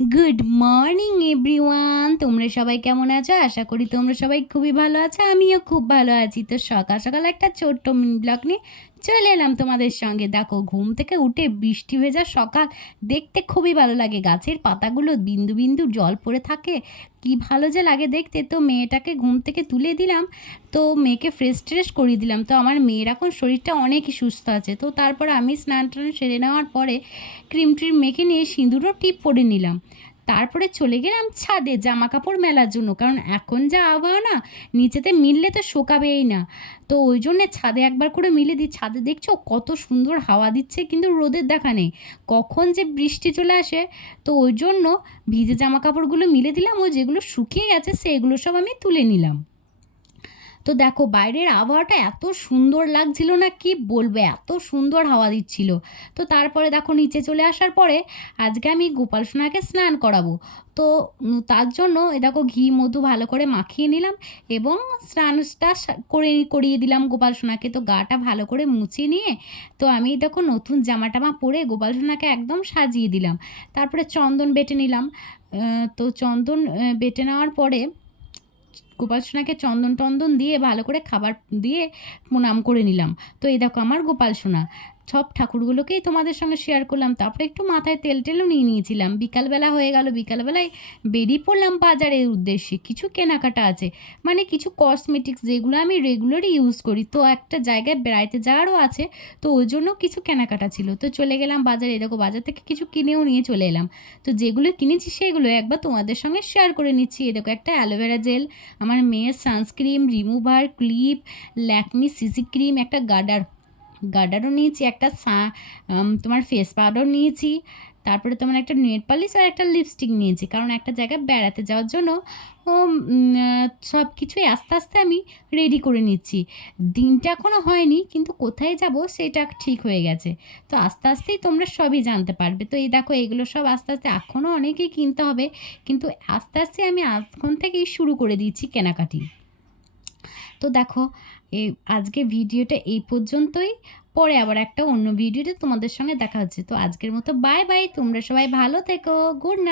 Good morning everyone, তোমরা সবাই কেমন আছো? আশা করি তোমরা সবাই খুবই ভালো আছো। আমিও খুব ভালো আছি। তো সকাল সকাল একটা ছোট্ট মিনি ব্লগ নিয়ে চলে এলাম তোমাদের সঙ্গে। দেখো, ঘুম থেকে উঠে বৃষ্টি ভেজা সকাল দেখতে খুবই ভালো লাগে। গাছের পাতাগুলো বিন্দু বিন্দু জল পড়ে থাকে, কি ভালো যে লাগে দেখতে। তো মেয়েটাকে ঘুম থেকে তুলে দিলাম, তো মেয়েকে ফ্রেশ ট্রেশ করিয়ে দিলাম। তো আমার মেয়ের এখন শরীরটা অনেকই সুস্থ আছে। তো তারপর আমি স্নান টান সেরে নেওয়ার পরে ক্রিম ট্রিম মেখে নিয়ে সিঁদুরও টিপ পরে নিলাম। তারপরে চলে গেলাম ছাদে জামা কাপড় মেলার জন্য, কারণ এখন যা আবহাওয়া না, নিচেতে মিললে তো শোকাবেই না। তো ওই জন্যে ছাদে একবার করে মিলে দিই। ছাদে দেখছো কত সুন্দর হাওয়া দিচ্ছে, কিন্তু রোদের দেখা নেই, কখন যে বৃষ্টি চলে আসে। তো ওই জন্য ভিজে জামা কাপড়গুলো মিলে দিলাম, ও যেগুলো শুকিয়ে গেছে সেগুলো সব আমি তুলে নিলাম। তো দেখো, বাইরের আবহাওয়াটা এত সুন্দর লাগছিল না, কি বলবো, এত সুন্দর হাওয়া দিচ্ছিল। তো তারপরে দেখো, নিচে চলে আসার পরে আজকে আমি গোপাল সোনাকে স্নান করাবো। তো তার জন্য দেখো, ঘি মধু ভালো করে মাখিয়ে নিলাম এবং স্নানটা করিয়ে দিলাম গোপাল সোনাকে। তো গাটা ভালো করে মুছে নিয়ে তো আমি দেখো নতুন জামা টামা পরে গোপাল সোনাকে একদম সাজিয়ে দিলাম। তারপরে চন্দন বেটে নিলাম। তো চন্দন বেটে নেওয়ার পরে গোপাল সোনাকে চন্দন টন্দন দিয়ে ভালো করে খাবার দিয়ে প্রণাম করে নিলাম। তো এই দেখো আমার গোপাল সোনা। সব ঠাকুরগুলোকেই তোমাদের সঙ্গে শেয়ার করলাম। তারপরে একটু মাথায় তেল টেলও নিয়ে নিয়েছিলাম। বিকালবেলা হয়ে গেল, বিকালবেলায় বেরিয়ে পড়লাম বাজারের উদ্দেশ্যে। কিছু কেনাকাটা আছে, মানে কিছু কসমেটিক্স যেগুলো আমি রেগুলারই ইউজ করি। তো একটা জায়গায় বেড়াইতে যাওয়ারও আছে, তো ওই জন্য কিছু কেনাকাটা ছিল। তো চলে গেলাম বাজারে। দেখো, বাজার থেকে কিছু কিনেও নিয়ে চলে এলাম। তো যেগুলো কিনেছি সেগুলো একবার তোমাদের সঙ্গে শেয়ার করে নিচ্ছি। এ দেখো, একটা অ্যালোভেরা জেল, আমার মেয়ের sunscreen, remover, clip, Lakme CC cream, একটা গার্ডারও নিয়েছি, একটা তোমার ফেস পাউডার নিয়েছি। তারপরে তোমার একটা নেল পালিশ আর একটা লিপস্টিক নিয়েছি, কারণ একটা জায়গায় বেড়াতে যাওয়ার জন্য সব কিছুই আস্তে আস্তে আমি রেডি করে নিচ্ছি। দিনটা এখনও হয়নি, কিন্তু কোথায় যাব সেটা ঠিক হয়ে গেছে। তো আস্তে আস্তেই তোমরা সবই জানতে পারবে। তো এই দেখো, এগুলো সব আস্তে আস্তে, এখনও অনেকেই কিনতে হবে, কিন্তু আস্তে আস্তে আমি এখন থেকেই শুরু করে দিচ্ছি কেনাকাটি। তো দেখো, আজকে ভিডিওটা এই পর্যন্তই। পরে আবার একটা অন্য ভিডিওতে তোমাদের সঙ্গে দেখা হচ্ছে। তো আজকের মতো বাই বাই, তোমরা সবাই ভালো থেকো। Good night.